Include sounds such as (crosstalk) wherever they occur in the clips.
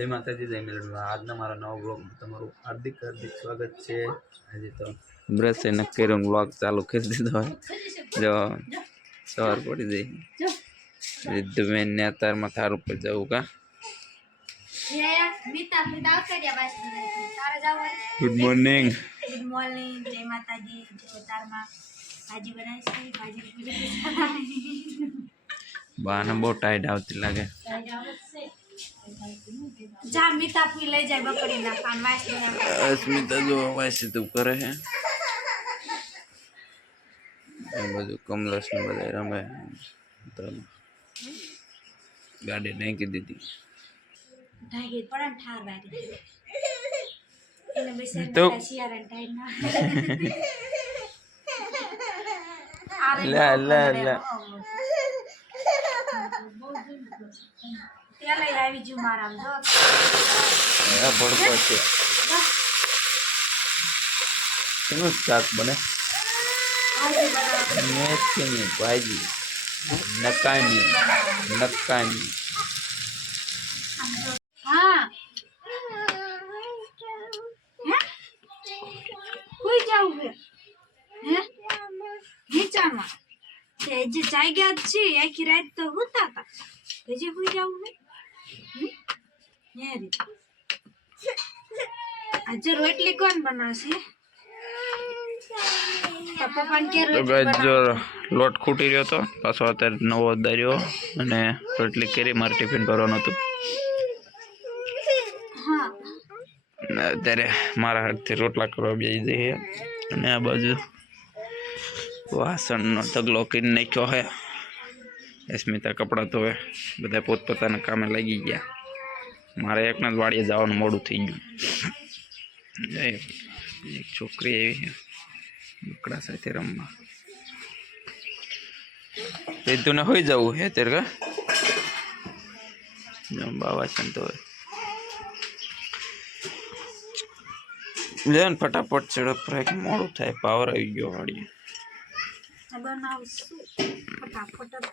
जय माता दी जय मिलन आज ना मारा નવો બ્લોગ માં તમારું હાર્દિક હાર્દિક સ્વાગત છે આજે તો મ્રસ્તે નકરું બ્લોગ ચાલુ કરી દીધો હાય જો સવાર પડી ગઈ દિલ મેને અતાર માં થાર ઉપર જાવુંગા મે તા ફિદા કરિયા બાસ્તી ને સારા જાવ ગુડ મોર્નિંગ ગુડ મોર્નિંગ જય માતાજી કે તાર માં આજે બનાઈ છે ભાજી પૂજી બાનાં બટાઈ આવતી લાગે જા મિતા લઈ જાય બકરી ના કાન વાસી અસ્મિતા જો વાસી તું કરે હે એ બધું કમલસ ને બધા રમે ગાડી નાખી દીધી ઢાગી લા લા લા આવી જ્યું મારા જો આ ભડકો છે એનું શાક બને મેથીની ભાજી નકાની નકાની હા કોઈ જાવું હે નીચાણમાં જે જાગ્યા છે આખી રાત તો હોતા હતા હજી હોઈ જાવું હે ઘಜ್ಜર રોટલી કોણ બનાવશે પપ ફણકે રોટ ગાજર લોટ ખૂટી રહ્યો તો પાછો અત્યારે નવો ઓઢાર્યો અને રોટલી કેરી માર ટિફિન ભરવાનું હતું હા એટલે મારા હરતી રોટલા કરો બેહી જાય અને આ बाजू વાસણનો ઢગલો કીન નખ્યો છે સ્મિતા કપડા ધોવે બધા પૌતપતાને કામે લાગી ગયા मारे एक अजवाड़िए जा मोड़ू थी गय एक छोक बकड़ा सा रमवा रितु ने हो जाऊ अतर का बाबा छे तो लेन फटाफट झड़प रहे कि मोड़ू थे पावर आई गयो वाड़ी फटाफट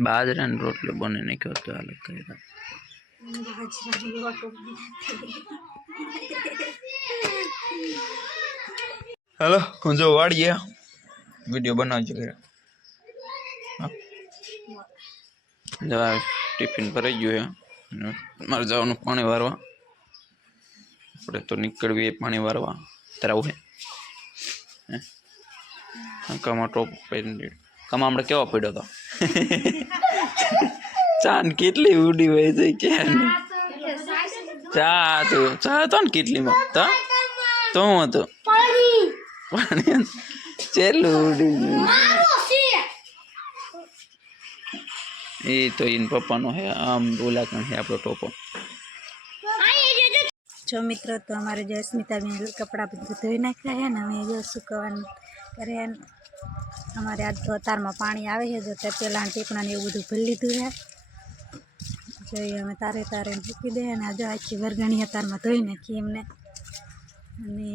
बाजरा रोटली बनाने के होते अलग करेगा हेलो कुछ वर्ड ये वीडियो बना चुके हाँ। टिफिन पर मर जाओ पानी वरवा अपने तो निकल गए पानी वरवा तरह हाँ। हाँ, कमा टॉप पेन्ट કમા આપણે કેવો પીડ્યો તો ચાન કેટલી ઉડી હોય છે કે ચા તું ચા હતો ને કેટલીમાં તો તો હું હતું પાણી ચેલું ઉડી એ તો એન પપ્પાનો હે આમ બોલા કણ હે આપણો ટોપો જો મિત્રો તો અમારે જો સ્મિતાબેન કપડાં બધું ધોઈ નાખ્યા છે ને અમે જો સુકવવાનું કર્યા અમારે આજ તો અતારમાં પાણી આવે છે જો તે પહેલાં ચીકણાને એવું બધું ભરી લીધું છે જોઈએ અમે તારે તારે મૂકી દઈએ અને આજે આખી વરગણી અતારમાં ધોઈ નાખી એમને અને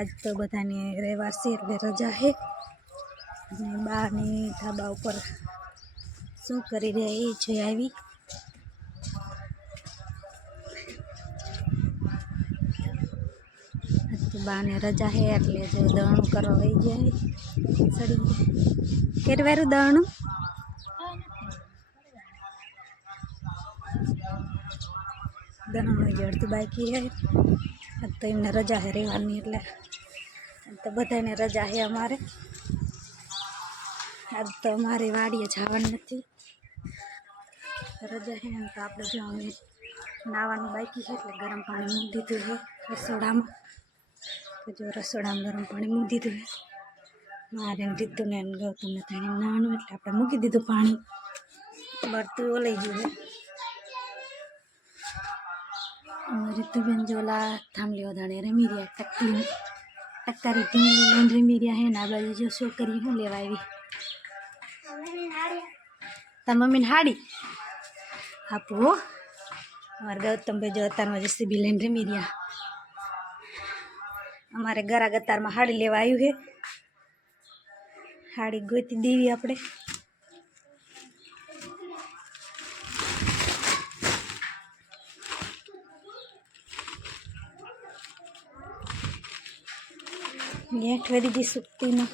આજ તો બધાની બધાને રહેવાસી એટલે રજા છે અને બહારની ધાબા ઉપર શું કરી રહ્યા એ જોઈ આવી બાને રજા હે એટલે જો દળણું કરવા વહી જાય સડી કેટલું દળણું દળણું જડતું બાકી હે આજ તો એમને રજા હે રહેવાની એટલે તો બધાને રજા હે અમારે આજ તો અમારે વાડીએ જવાનું નથી રજા હે તો આપણે જવાનું નાવાનું બાકી છે એટલે ગરમ પાણી મૂકી દીધું છે રસોડામાં જો રસોડામાં ધરમ પાણી મુક દીધું છે મારવડી તો નેન ગોતો મે તા નાણ એટલે આપણે મુકી દીધું પાણી બર્તિયો લઈ જુઓ ઓરિત બેંજોલા થામલીઓ ધણે રે મીરિયા તકલી એક તરી ધીલી મંજે મીરિયા હે ના બાજુ જો સો કરી હું લેવા આવી તમે નાડી તા મમ્મી ના હાડી આપો ઓર ગૌતમ બે જો હતા નવ જેસી બી લેન રે મીરિયા अमार घर आ गतार में हाड़ी लेवा आयु है हाड़ी गोती दीवी अपने दी सूकती न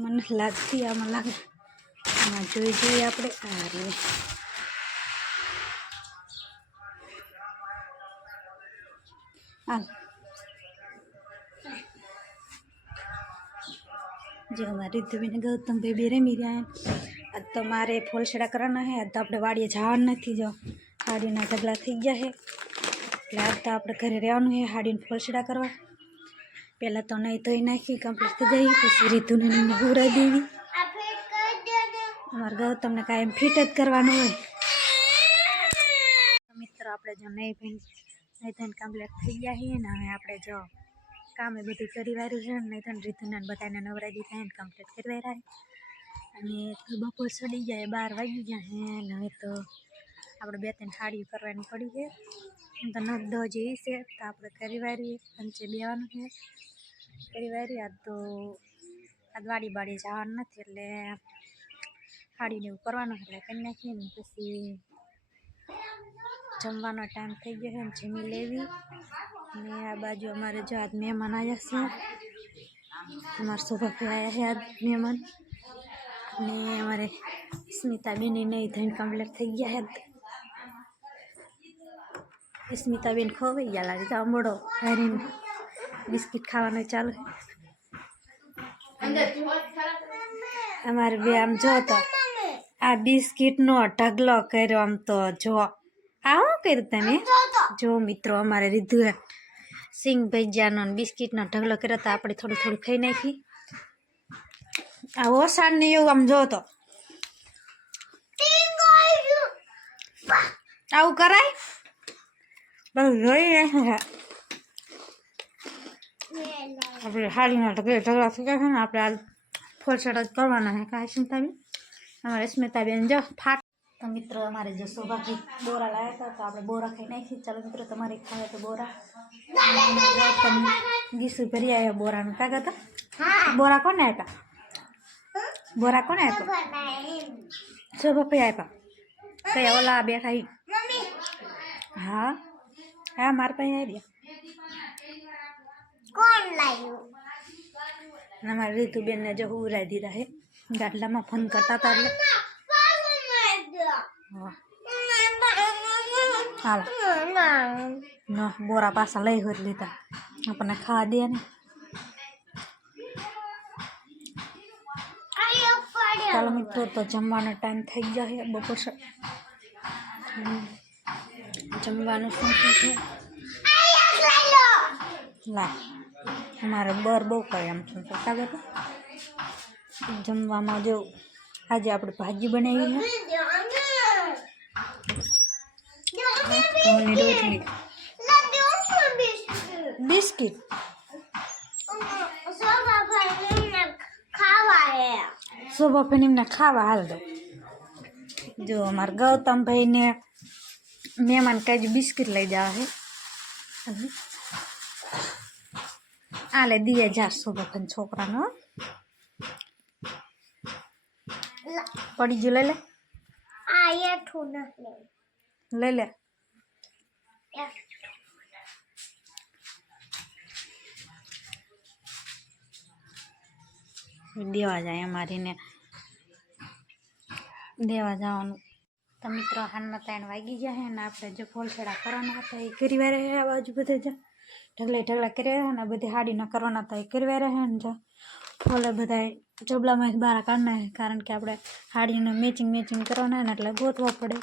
मन लगती आम लगे जो जो आप અન જે અમાર રિદ્ધિબેન ગૌતમ બેબી રે મિરાય આ તમારે ફળછડા કરના હે આ તો આપણે વાડીએ જવાનું ન થીજો હાડી ના ઢગલા થઈ ગયા હે એટલે આ તો આપણે ઘરે રહેવાનું હે હાડી ને ફળછડા કરવા પહેલા તને ઈ તોય નાખી કમ્પલેટ થઈ જઈયે પછી રિદ્ધુ ને નમ પૂરા દેવી આ ફિટ કર દેને અમાર ગૌતમ ને કાયમ ફિટ જ કરવાનું હોય મિત્રો આપણે જો નઈ ભાઈ નિધન કમ્પ્લેટ થઈ ગયા છીએ ને હવે આપણે જો કામે બધું કરી વાર્યું છે ને નિધન રીધના બધાને નવરાજી થઈને કમ્પ્લીટ કરી વાર્યા અને બપોર ચડી જાય બાર વાગી ગયા છે ને હવે તો આપણે બે ત્રણ સાડીઓ કરવાની પડી છે તો નખ દો જેવી છે તો આપણે કરી વારીએ પંચે બેવાનું છે કરી વારીએ આજ તો આજ વાડી બાડી જવાનું નથી એટલે સાડીને એવું કરવાનું એટલે કરી નાખીએ ને પછી जमवा टाइम थी गये जमी ले आ बाजू अमार जो आज मेहमान आया से अमर सुबह आया है आज मेहमान ने अमार स्मिता बेन नहीं थी कम्प्लीट थी गया है स्मिता बेन खो गई गया लगे तो अंबड़ो हरी बिस्किट खावा चाल अमार व्यायाम जो तो आ बिस्किट नो ढगलो करो आम तो जो આ શું કર્યું તમે જો મિત્રો અમારે રીધુએ સિંગ ભજીયાનો બિસ્કીટનો ઢગલો કર્યો તો આપણે થોડું થોડું ખાઈ નાખી આ ઓસાન ને એવું આમ તો આવું કરાય બસ જોઈ નાખે આપણે હાડીના ઢગલે ઢગલા થઈ ગયા છે ને આપણે આ ફોરસડ જ કરવાના છે કાંઈ ચિંતા બી અમારે સ્મિતાબેન જો ફાટ તો મિત્ર અમારે જો શોભાભાઈ બોરા લાવ્યા હતા તો આપણે બોરા ખાઈ નાખી ચાલો મિત્ર તમારે ખાવે તો બોરા ગીસુ ભરી આવ્યા બોરાનું કાગ હતા બોરા કોને આપ્યા બોરા કોને આપ્યા શોભાભાઈ આપ્યા કયા ઓલા બેઠા હા હા મારા પાસે આવ્યા કોણ લાવ્યું અમારે રીતુબેનને જો ઉરાઈ દીધા હે ગાટલામાં ફોન કરતા હતા એટલે હાલ ન બોરા પાસા લઈ હોત લીધા આપણને ખાવા દે ને ચાલો મિત્રો તો જમવાનો ટાઈમ થઈ જાય છે બપોર જમવાનું શું શું છે લા અમારે બર બહુ કરે એમ શું કાગળ જમવામાં જો આજે આપણે ભાજી બનાવી છે Onu dökmek. Biscuit. सुबह पे निम्न खावा हाल दो जो हमारे गौतम भाई ने मेहमान का जो बिस्किट ले जा है आले दिए जा सुबह पे छोकरा नो पड़ी जो ले ले आया ले ले દેવા જાય એમારે ને દેવા જાવાનું તો મિત્રો હાન મતાણ વાગી જાય છે ને આપણે જે ફોલસેડા કરવાનો થાય કરીવાય રહે આ બાજુ બધી જ ઠગલા ઠગલા કરે છે ને બધી હાડી ન કરવાનો થાય કરીવાય રહે ને ફોલે બધાય જોબલા માં 12 કાઢના છે કારણ કે આપણે હાડીનો મેચિંગ મેચિંગ કરવાનો છે એટલે ગોઠવા પડે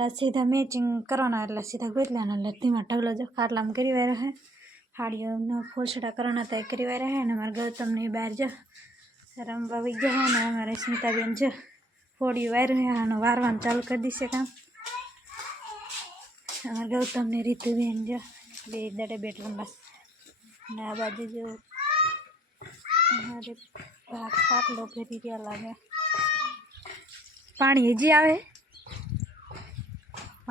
सीधा मैचिंग कराना है सीधा गोत लेना लीमा टगल जो खार लाम करी वह है हाड़ियो न फूल छोटा कराना तय करी वह है ना हमारे गौतम ने बैर जो रम बाबी जो है ना हमारे स्मिता बेन जो फोड़ी वह रहे हैं वार चालू कर दी से काम हमारे गौतम ने रीतु बेन जो ले दड़े बैठ लूँ बस ना बाजी जो हमारे बात काट लो फिर ये अलग है पानी जी आवे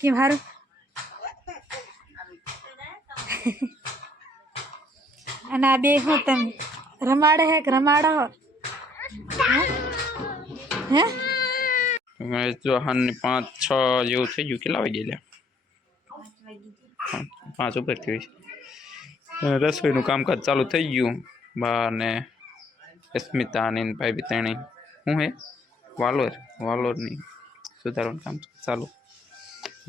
કે ભર આ ના બે હું તમ રમાડે હે કે રમાડો હે તો ગાઈ જો આને 5 6 જેવ થઈ ગયું કે લાવઈ જ લે 5 થઈ ગઈ 5 ઉપર થઈ ગઈ અને રસોઈ નું કામકાજ ચાલુ થઈ ગયું માને સ્મિતા ને પવિતા ને હું હે વાલોર વાલોર ની સુધારું છું ચાલો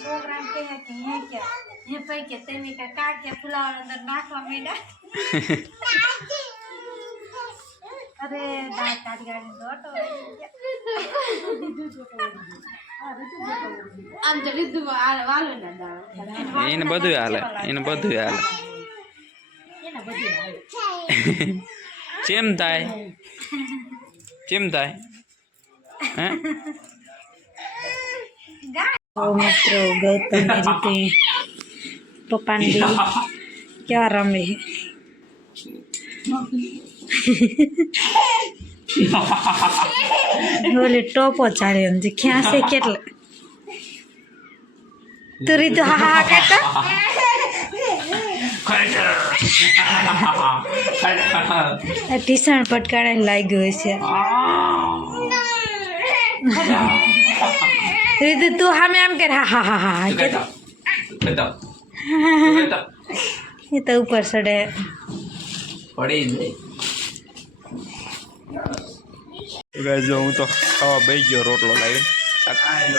છોકરા છોકરા કહે કે હે કે હે ભાઈ કે તમે કે કા કે ફુલાવર અંદર નાખવા મેડા (laughs) અરે દાંત તારી ગાડી દોટો આમ તો લીધું વાલો ના દાડો એને બધું હાલે એને બધું હાલે એને બધું હાલે ચેમ થાય (laughs) ચેમ થાય હે ओम त्रो गौतम हरिते तो पांडे क्या आराम है बोले टो पहुंचा रहे हम क्या से के तुरी तो हा हा कर टी शर्ट पटकाने लाइक हुए से रितु तू हमें हम कर हा हा हा ये तो ऊपर चढ़े पड़े જો હું તો ખાવા બે ગયો રોટલો લાવી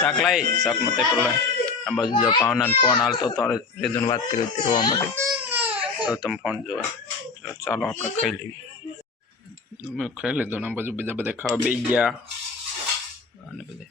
શાક લાવી શાકમાં તે પેલા આ બાજુ જો ભાવનાને ફોન હાલતો તો રેજુન વાત કરી હતી રોવા માટે તો તમે ફોન જોવે ચાલો આપણે ખાઈ લેવી મેં ખાઈ લીધો ને બાજુ બીજા બધા ખાવા બે ગયા અને બધા